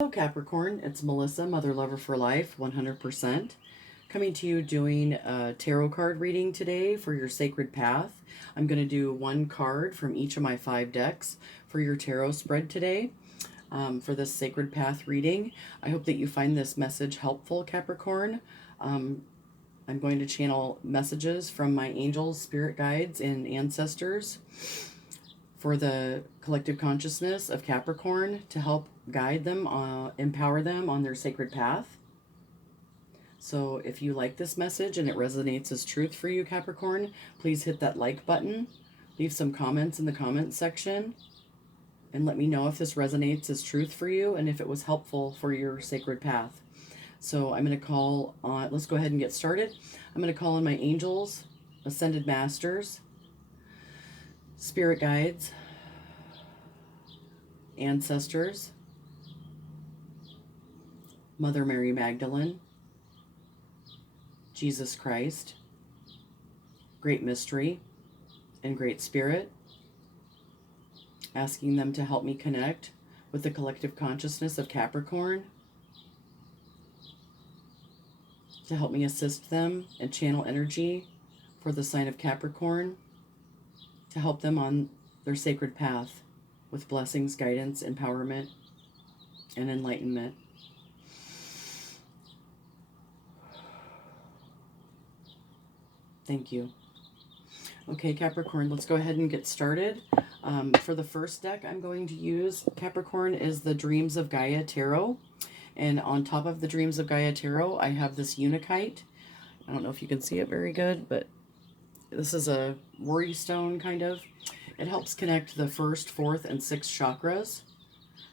Hello Capricorn, it's Melissa, Mother Lover for Life, 100%. Coming to you doing a tarot card reading today for your sacred path. I'm going to do one card from each of my 5 decks for your tarot spread today for this sacred path reading. I hope that you find this message helpful, Capricorn. I'm going to channel messages from my angels, spirit guides, and ancestors for the collective consciousness of Capricorn to help guide them, empower them on their sacred path. So if you like this message and it resonates as truth for you, Capricorn, please hit that like button. Leave some comments in the comments section and let me know if this resonates as truth for you and if it was helpful for your sacred path. So I'm going to call on, let's go ahead and get started. I'm going to call on my angels, ascended masters, spirit guides, ancestors, Mother Mary Magdalene, Jesus Christ, Great Mystery, and Great Spirit, asking them to help me connect with the collective consciousness of Capricorn, to help me assist them and channel energy for the sign of Capricorn, to help them on their sacred path with blessings, guidance, empowerment, and enlightenment. Thank you. Okay, Capricorn, let's go ahead and get started. For the first deck I'm going to use, Capricorn, is the Dreams of Gaia Tarot. And on top of the Dreams of Gaia Tarot, I have this Unikite. I don't know if you can see it very good, but this is a worry stone, kind of. It helps connect the 1st, 4th, and 6th chakras.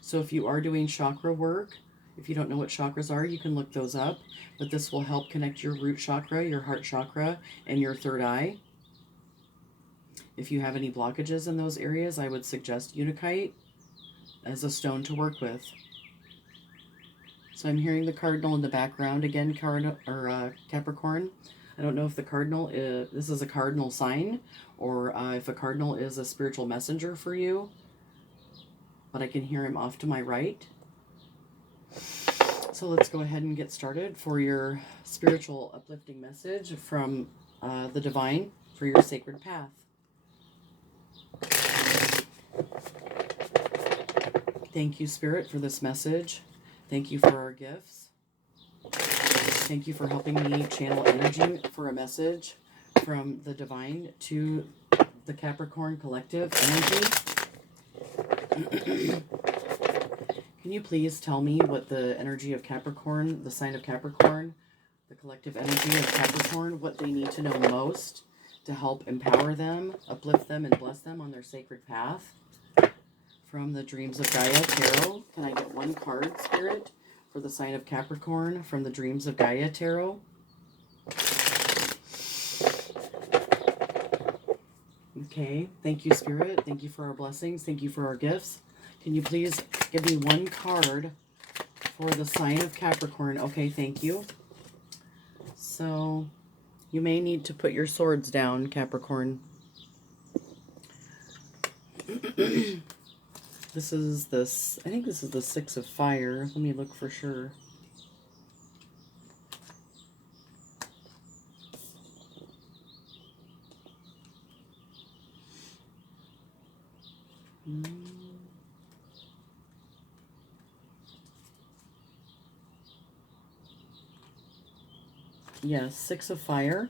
So if you are doing chakra work, if you don't know what chakras are, you can look those up. But this will help connect your root chakra, your heart chakra, and your 3rd eye. If you have any blockages in those areas, I would suggest Unikite as a stone to work with. So I'm hearing the cardinal in the background again, Capricorn. I don't know if the cardinal is, this is a cardinal sign, or if a cardinal is a spiritual messenger for you, but I can hear him off to my right. So let's go ahead and get started for your spiritual uplifting message from the divine for your sacred path. Thank you, Spirit, for this message. Thank you for our gifts. Thank you for helping me channel energy for a message from the divine to the Capricorn collective energy. Can you please tell me what the energy of Capricorn, the sign of Capricorn, the collective energy of Capricorn, what they need to know most to help empower them, uplift them, and bless them on their sacred path? From the Dreams of Gaia Tarot, can I get one card, Spirit, for the sign of Capricorn from the Dreams of Gaia Tarot? Okay, thank you, Spirit. Thank you for our blessings. Thank you for our gifts. Can you please give me one card for the sign of Capricorn? Okay, thank you. So, you may need to put your swords down, Capricorn. This is this, I think this is the 6 of Fire. Let me look for sure. Yes, 6 of Fire.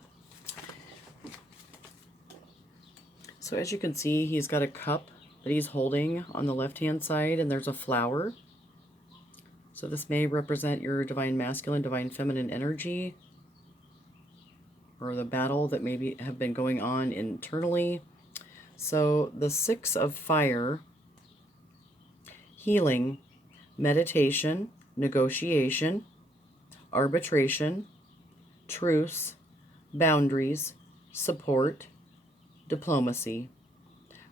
So as you can see, he's got a cup that he's holding on the left-hand side, and there's a flower. So this may represent your divine masculine, divine feminine energy, or the battle that maybe have been going on internally. So the 6 of Fire, healing, meditation, negotiation, arbitration, truce, boundaries, support, diplomacy.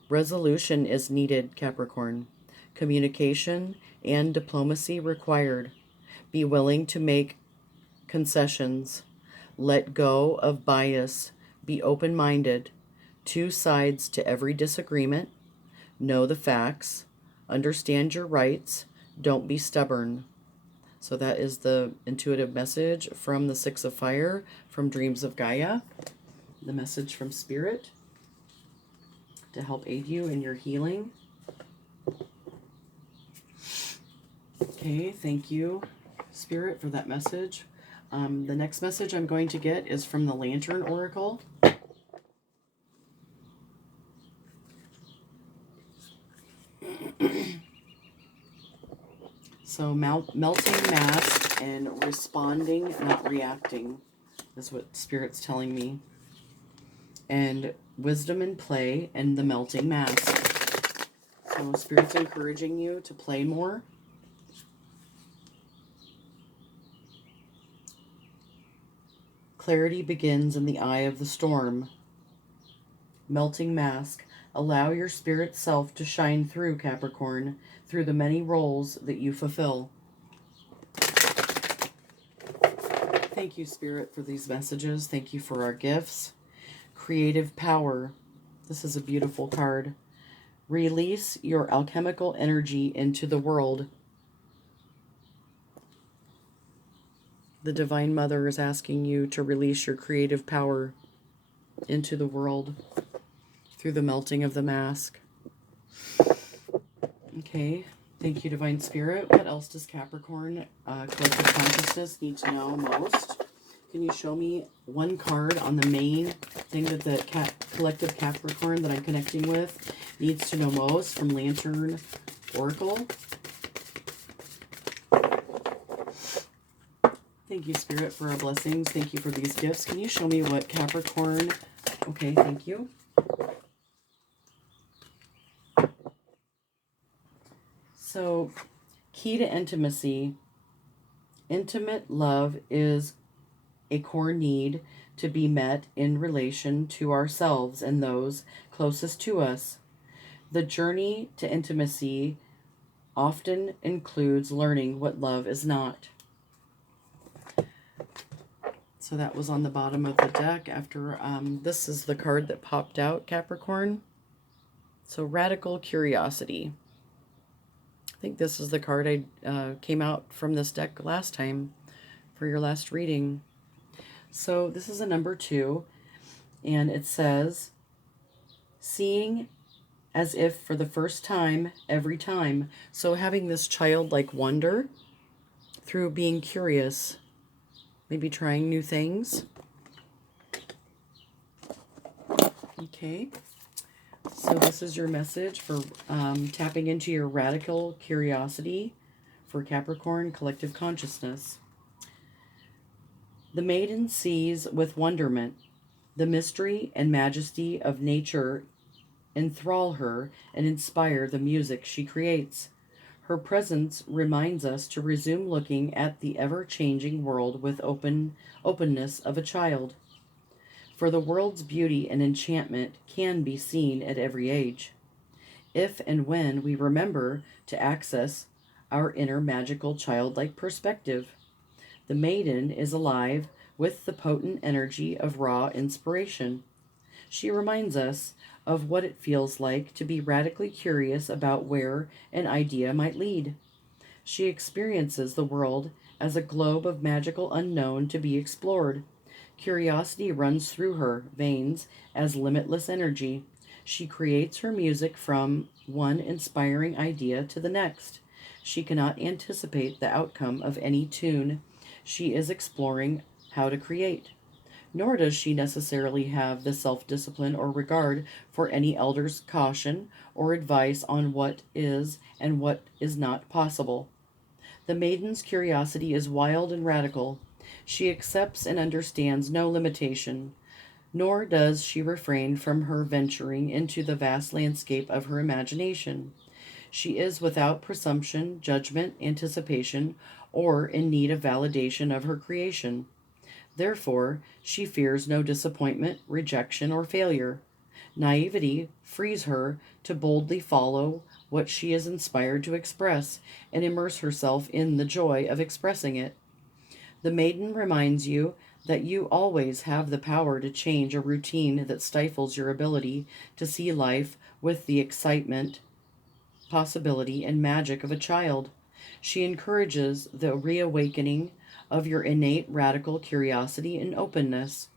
Resolution is needed, Capricorn. Communication and diplomacy required. Be willing to make concessions. Let go of bias. Be open-minded. 2 sides to every disagreement. Know the facts. Understand your rights. Don't be stubborn. So that is the intuitive message from the Six of Fire, from Dreams of Gaia. The message from Spirit to help aid you in your healing. Okay, thank you, Spirit, for that message. The next message I'm going to get is from the Lantern Oracle. So melting mask and responding, not reacting, is what Spirit's telling me. And wisdom and play and the melting mask. So Spirit's encouraging you to play more. Clarity begins in the eye of the storm. Melting mask. Allow your spirit self to shine through, Capricorn, through the many roles that you fulfill. Thank you, Spirit, for these messages. Thank you for our gifts. Creative power. This is a beautiful card. Release your alchemical energy into the world. The Divine Mother is asking you to release your creative power into the world through the melting of the mask. Okay, thank you, Divine Spirit. What else does Capricorn collective consciousness need to know most? Can you show me one card on the main thing that the collective Capricorn that I'm connecting with needs to know most from Lantern Oracle? Thank you, Spirit, for our blessings. Thank you for these gifts. Can you show me what Capricorn... Okay, thank you. So, key to intimacy. Intimate love is a core need to be met in relation to ourselves and those closest to us. The journey to intimacy often includes learning what love is not. So that was on the bottom of the deck after, this is the card that popped out, Capricorn. So radical curiosity. I think this is the card I came out from this deck last time for your last reading. So this is a number 2, and it says, seeing as if for the first time, every time. So having this childlike wonder through being curious, maybe trying new things. Okay. So this is your message for tapping into your radical curiosity for Capricorn collective consciousness. The maiden sees with wonderment. The mystery and majesty of nature enthrall her and inspire the music she creates. Her presence reminds us to resume looking at the ever-changing world with openness of a child. For the world's beauty and enchantment can be seen at every age, if and when we remember to access our inner magical childlike perspective. The maiden is alive with the potent energy of raw inspiration. She reminds us of what it feels like to be radically curious about where an idea might lead. She experiences the world as a globe of magical unknown to be explored. Curiosity runs through her veins as limitless energy. She creates her music from one inspiring idea to the next. She cannot anticipate the outcome of any tune she is exploring how to create. Nor does she necessarily have the self-discipline or regard for any elder's caution or advice on what is and what is not possible. The maiden's curiosity is wild and radical. She accepts and understands no limitation, nor does she refrain from her venturing into the vast landscape of her imagination. She is without presumption, judgment, anticipation, or in need of validation of her creation. Therefore, she fears no disappointment, rejection, or failure. Naivety frees her to boldly follow what she is inspired to express and immerse herself in the joy of expressing it. The maiden reminds you that you always have the power to change a routine that stifles your ability to see life with the excitement, possibility, and magic of a child. She encourages the reawakening of your innate radical curiosity and openness.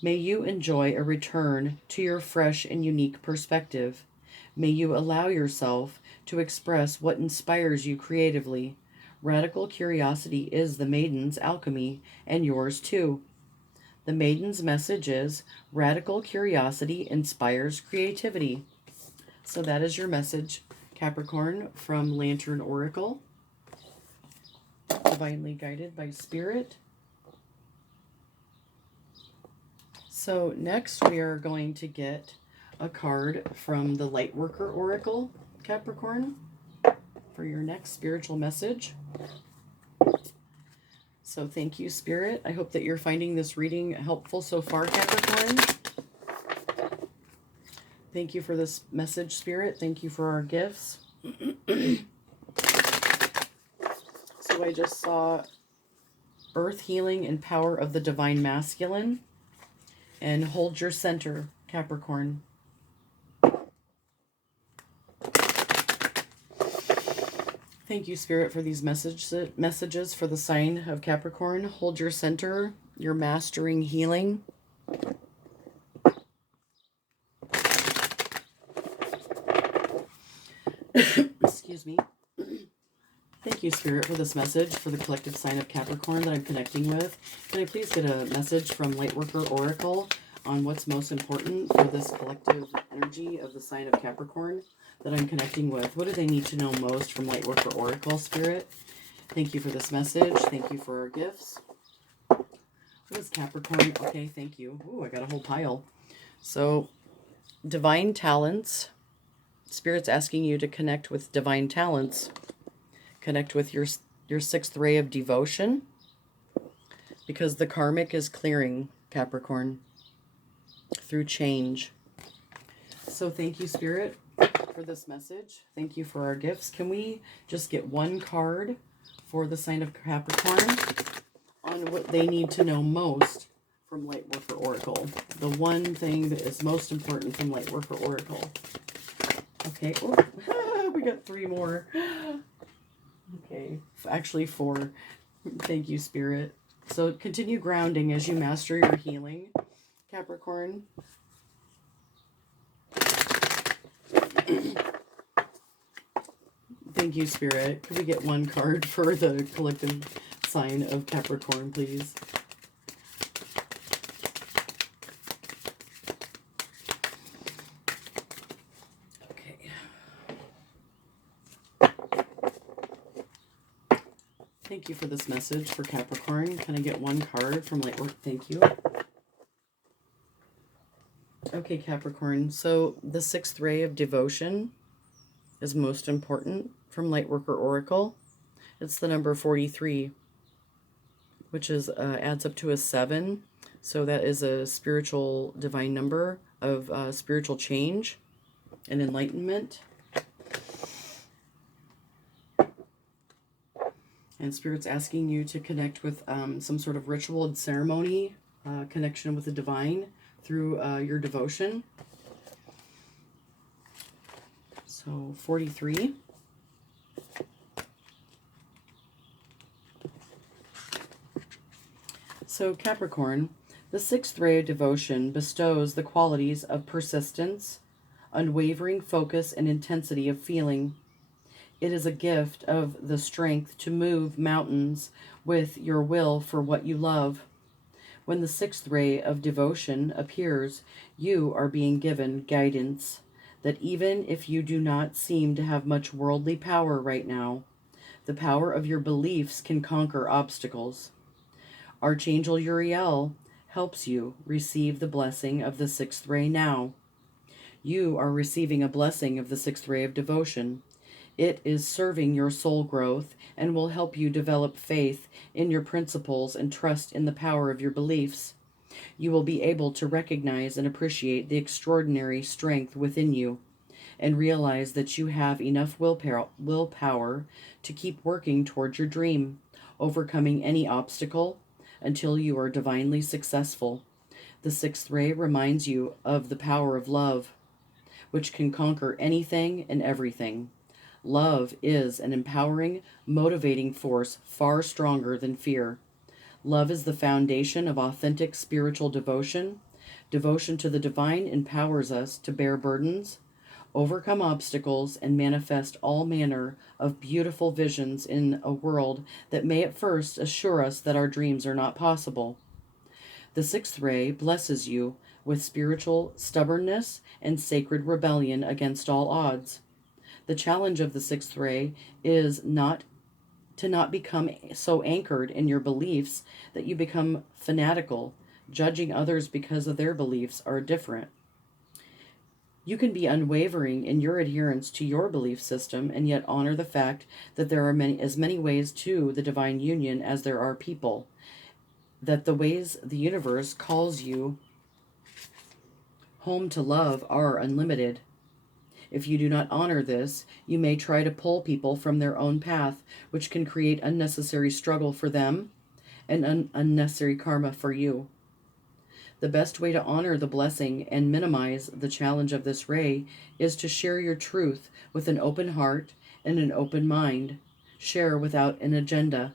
May you enjoy a return to your fresh and unique perspective. May you allow yourself to express what inspires you creatively. Radical curiosity is the maiden's alchemy, and yours too. The maiden's message is radical curiosity inspires creativity. So that is your message, Capricorn, from Lantern Oracle, divinely guided by Spirit. So next we are going to get a card from the Lightworker Oracle, Capricorn, for your next spiritual message. So thank you, Spirit. I hope that you're finding this reading helpful so far, Capricorn. Thank you for this message, Spirit. Thank you for our gifts. So I just saw Earth Healing and Power of the Divine Masculine. And hold your center, Capricorn. Thank you, Spirit, for these messages for the sign of Capricorn. Hold your center, your mastering healing. Excuse me. Thank you, Spirit, for this message for the collective sign of Capricorn that I'm connecting with. Can I please get a message from Lightworker Oracle on what's most important for this collective energy of the sign of Capricorn that I'm connecting with? What do they need to know most from Lightworker Oracle, Spirit? Thank you for this message. Thank you for our gifts. What is Capricorn? Okay, thank you. Ooh, I got a whole pile. So, divine talents. Spirit's asking you to connect with divine talents. Connect with your sixth ray of devotion, because the karmic is clearing, Capricorn, through change. So thank you, Spirit, for this message. Thank you for our gifts. Can we just get one card for the sign of Capricorn on what they need to know most from Lightworker Oracle? The one thing that is most important from Lightworker Oracle. Okay. Oh, we got 3 more. Okay, actually 4. Thank you, Spirit. So continue grounding as you master your healing, Capricorn. Thank you, Spirit. Could we get one card for the collective sign of Capricorn, please? Thank you for this message for Capricorn. Can I get one card from Lightwork? Thank you. Okay, Capricorn. So the 6th ray of devotion is most important from Lightworker Oracle. It's the number 43, which is adds up to a 7. So that is a spiritual divine number of spiritual change and enlightenment. And Spirit's asking you to connect with some sort of ritual and ceremony, connection with the divine through your devotion. So 43. So Capricorn, the 6th ray of devotion bestows the qualities of persistence, unwavering focus, and intensity of feeling. It is a gift of the strength to move mountains with your will for what you love. When the 6th ray of devotion appears, you are being given guidance that even if you do not seem to have much worldly power right now, the power of your beliefs can conquer obstacles. Archangel Uriel helps you receive the blessing of the 6th ray now. You are receiving a blessing of the 6th ray of devotion. It is serving your soul growth and will help you develop faith in your principles and trust in the power of your beliefs. You will be able to recognize and appreciate the extraordinary strength within you and realize that you have enough willpower to keep working toward your dream, overcoming any obstacle until you are divinely successful. The 6th ray reminds you of the power of love, which can conquer anything and everything. Love is an empowering, motivating force far stronger than fear. Love is the foundation of authentic spiritual devotion. Devotion to the divine empowers us to bear burdens, overcome obstacles, and manifest all manner of beautiful visions in a world that may at first assure us that our dreams are not possible. The sixth ray blesses you with spiritual stubbornness and sacred rebellion against all odds. The challenge of the sixth ray is not to not become so anchored in your beliefs that you become fanatical, judging others because of their beliefs are different. You can be unwavering in your adherence to your belief system and yet honor the fact that there are as many ways to the divine union as there are people, that the ways the universe calls you home to love are unlimited. If you do not honor this, you may try to pull people from their own path, which can create unnecessary struggle for them and unnecessary karma for you. The best way to honor the blessing and minimize the challenge of this ray is to share your truth with an open heart and an open mind. Share without an agenda.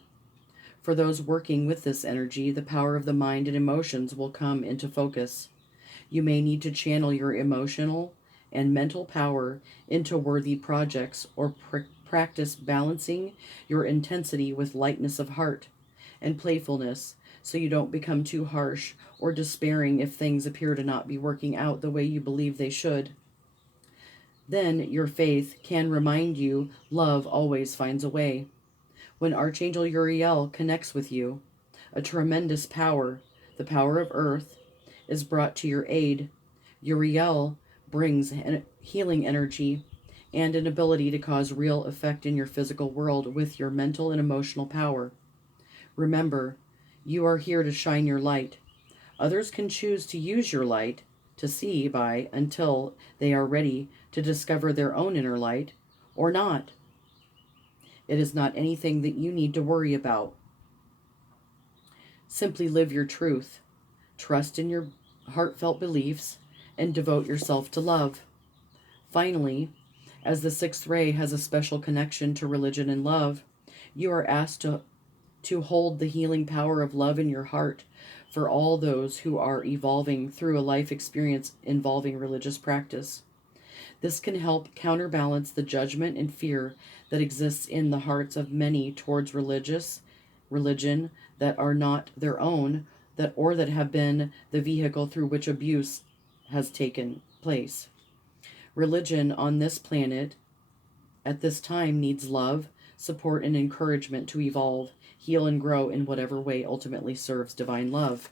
For those working with this energy, the power of the mind and emotions will come into focus. You may need to channel your emotional and mental power into worthy projects or practice balancing your intensity with lightness of heart and playfulness so you don't become too harsh or despairing if things appear to not be working out the way you believe they should. Then your faith can remind you love always finds a way. When Archangel Uriel connects with you, a tremendous power, the power of earth, is brought to your aid. Uriel brings healing energy and an ability to cause real effect in your physical world with your mental and emotional power. Remember, you are here to shine your light. Others can choose to use your light to see by until they are ready to discover their own inner light or not. It is not anything that you need to worry about. Simply live your truth, trust in your heartfelt beliefs, and devote yourself to love. Finally, as the sixth ray has a special connection to religion and love, you are asked to hold the healing power of love in your heart for all those who are evolving through a life experience involving religious practice. This can help counterbalance the judgment and fear that exists in the hearts of many towards religion that are not their own, that have been the vehicle through which abuse has taken place. Religion on this planet at this time needs love, support, and encouragement to evolve, heal, and grow in whatever way ultimately serves divine love.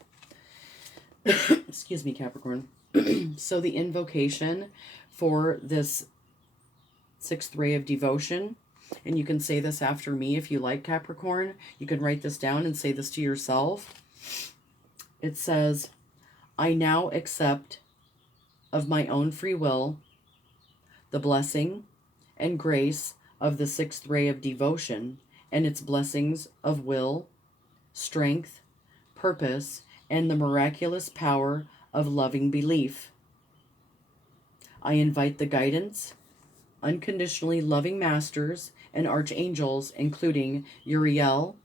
Excuse me, Capricorn. So the invocation for this sixth ray of devotion, and you can say this after me if you like, Capricorn. You can write this down and say this to yourself. It says, I now accept of my own free will the blessing and grace of the sixth ray of devotion and its blessings of will, strength, purpose, and the miraculous power of loving belief. I invite the guidance, unconditionally loving masters and archangels, including Uriel,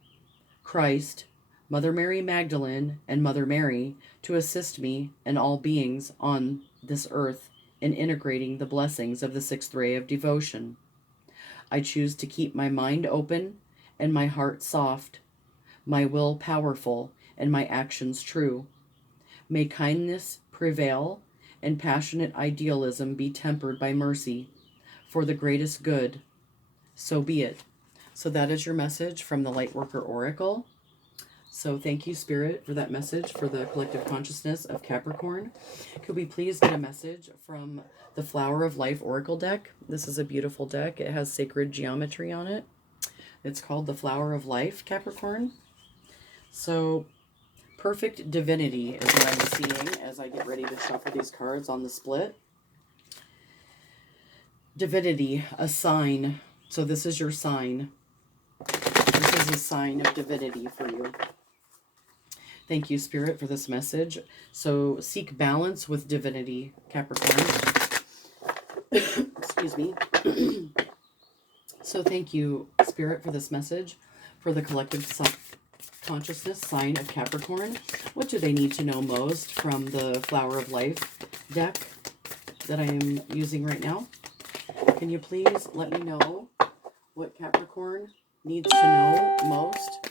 Christ, Mother Mary Magdalene, and Mother Mary, to assist me and all beings on this earth in integrating the blessings of the sixth ray of devotion. I choose to keep my mind open and my heart soft, my will powerful, and my actions true. May kindness prevail and passionate idealism be tempered by mercy for the greatest good. So be it. So that is your message from the Lightworker Oracle. So thank you, Spirit, for that message for the collective consciousness of Capricorn. Could we please get a message from the Flower of Life Oracle deck? This is a beautiful deck. It has sacred geometry on it. It's called the Flower of Life, Capricorn. So perfect divinity is what I'm seeing as I get ready to shuffle these cards on the split. Divinity, a sign. So this is your sign. This is a sign of divinity for you. Thank you, Spirit, for this message. So seek balance with divinity, Capricorn. Excuse me. So thank you, Spirit, for this message for the collective consciousness sign of Capricorn. What do they need to know most from the Flower of Life deck that I am using right now? Can you please let me know what Capricorn needs to know most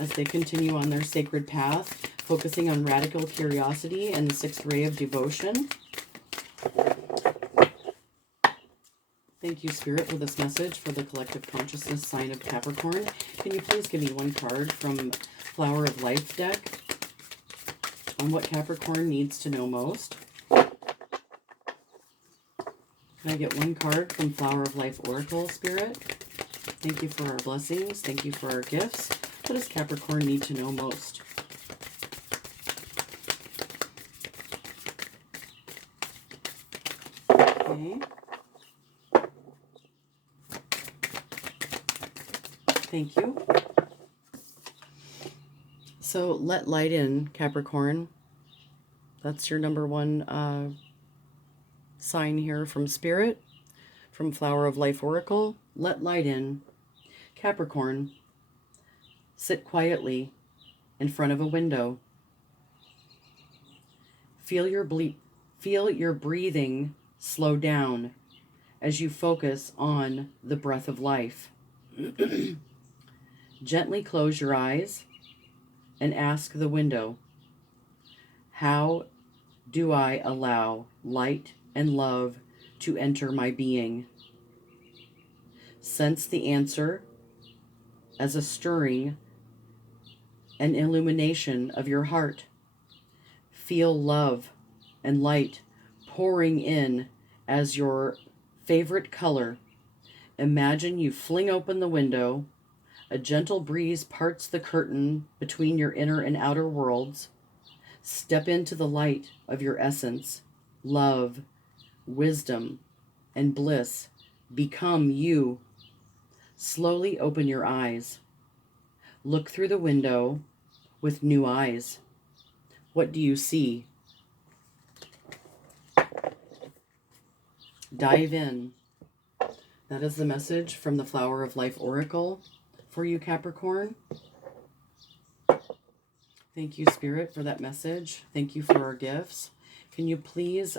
as they continue on their sacred path, focusing on radical curiosity and the sixth ray of devotion? Thank you, Spirit, for this message for the collective consciousness sign of Capricorn. Can you please give me one card from Flower of Life deck on what Capricorn needs to know most? Can I get one card from Flower of Life Oracle, Spirit? Thank you for our blessings. Thank you for our gifts. What does Capricorn need to know most? Okay. Thank you. So let light in, Capricorn. That's your number one sign here from Spirit, from Flower of Life Oracle. Let light in. Capricorn, sit quietly in front of a window. Feel your breathing slow down as you focus on the breath of life. Gently close your eyes and ask the window, how do I allow light and love to enter my being? Sense the answer as a stirring and illumination of your heart. Feel love and light pouring in as your favorite color. Imagine you fling open the window. A gentle breeze parts the curtain between your inner and outer worlds. Step into the light of your essence, love, wisdom, and bliss. Become you. Slowly open your eyes. Look through the window with new eyes. What do you see? Dive in. That is the message from the Flower of Life Oracle for you, Capricorn. Thank you, Spirit, for that message. Thank you for our gifts. Can you please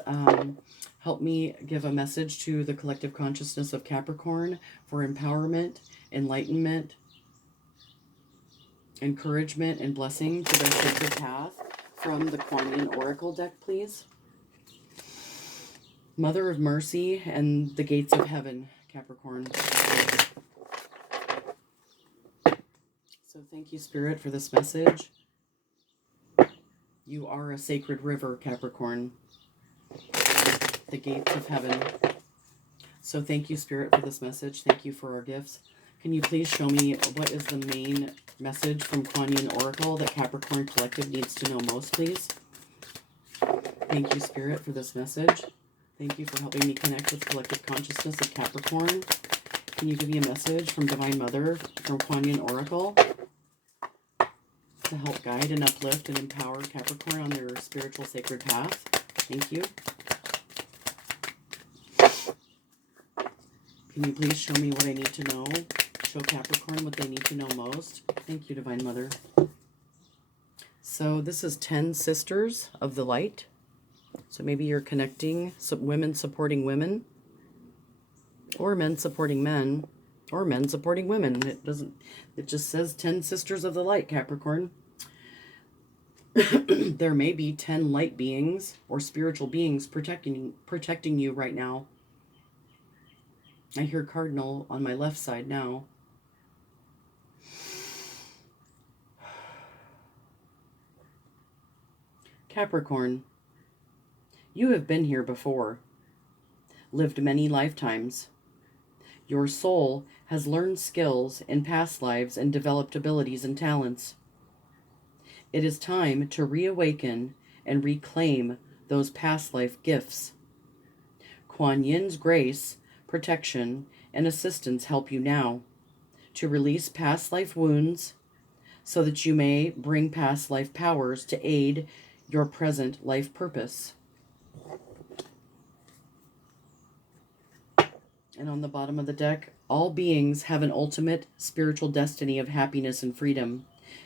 help me give a message to the collective consciousness of Capricorn for empowerment, enlightenment, encouragement, and blessing to their sacred path from the Kuan Yin Oracle deck, please? Mother of Mercy and the Gates of Heaven, Capricorn. So thank you, Spirit, for this message. You are a sacred river, Capricorn. The gates of heaven. So thank you, Spirit, for this message. Thank you for our gifts. Can you please show me what is the main message from Kuan Yin Oracle that Capricorn Collective needs to know most, please? Thank you, Spirit, for this message. Thank you for helping me connect with collective consciousness of Capricorn. Can you give me a message from Divine Mother from Kuan Yin Oracle to help guide and uplift and empower Capricorn on their spiritual sacred path? Thank you. Can you please show me what I need to know? Show Capricorn what they need to know most. Thank you, Divine Mother. So this is 10 Sisters of the Light. So maybe you're connecting women supporting women, or men supporting men, or men supporting women. It just says 10 Sisters of the Light, Capricorn. There may be 10 light beings or spiritual beings protecting you right now. I hear Cardinal on my left side now. Capricorn, you have been here before, lived many lifetimes. Your soul has learned skills in past lives and developed abilities and talents. It is time to reawaken and reclaim those past life gifts. Kuan Yin's grace, protection, and assistance help you now to release past life wounds so that you may bring past life powers to aid your present life purpose. And on the bottom of the deck, all beings have an ultimate spiritual destiny of happiness and freedom.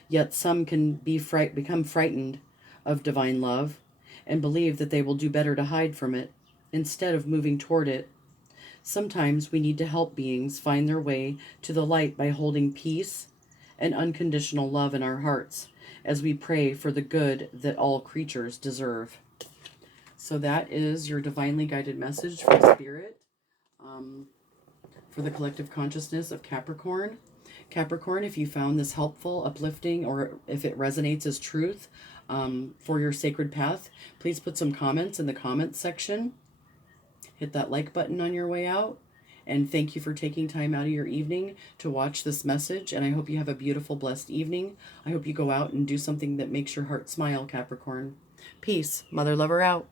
Yet some can become frightened of divine love and believe that they will do better to hide from it instead of moving toward it. Sometimes we need to help beings find their way to the light by holding peace and unconditional love in our hearts as we pray for the good that all creatures deserve. So that is your divinely guided message from Spirit, for the collective consciousness of Capricorn. Capricorn, if you found this helpful, uplifting, or if it resonates as truth for your sacred path, please put some comments in the comments section. Hit that like button on your way out. And thank you for taking time out of your evening to watch this message. And I hope you have a beautiful, blessed evening. I hope you go out and do something that makes your heart smile, Capricorn. Peace. Mother Lover out.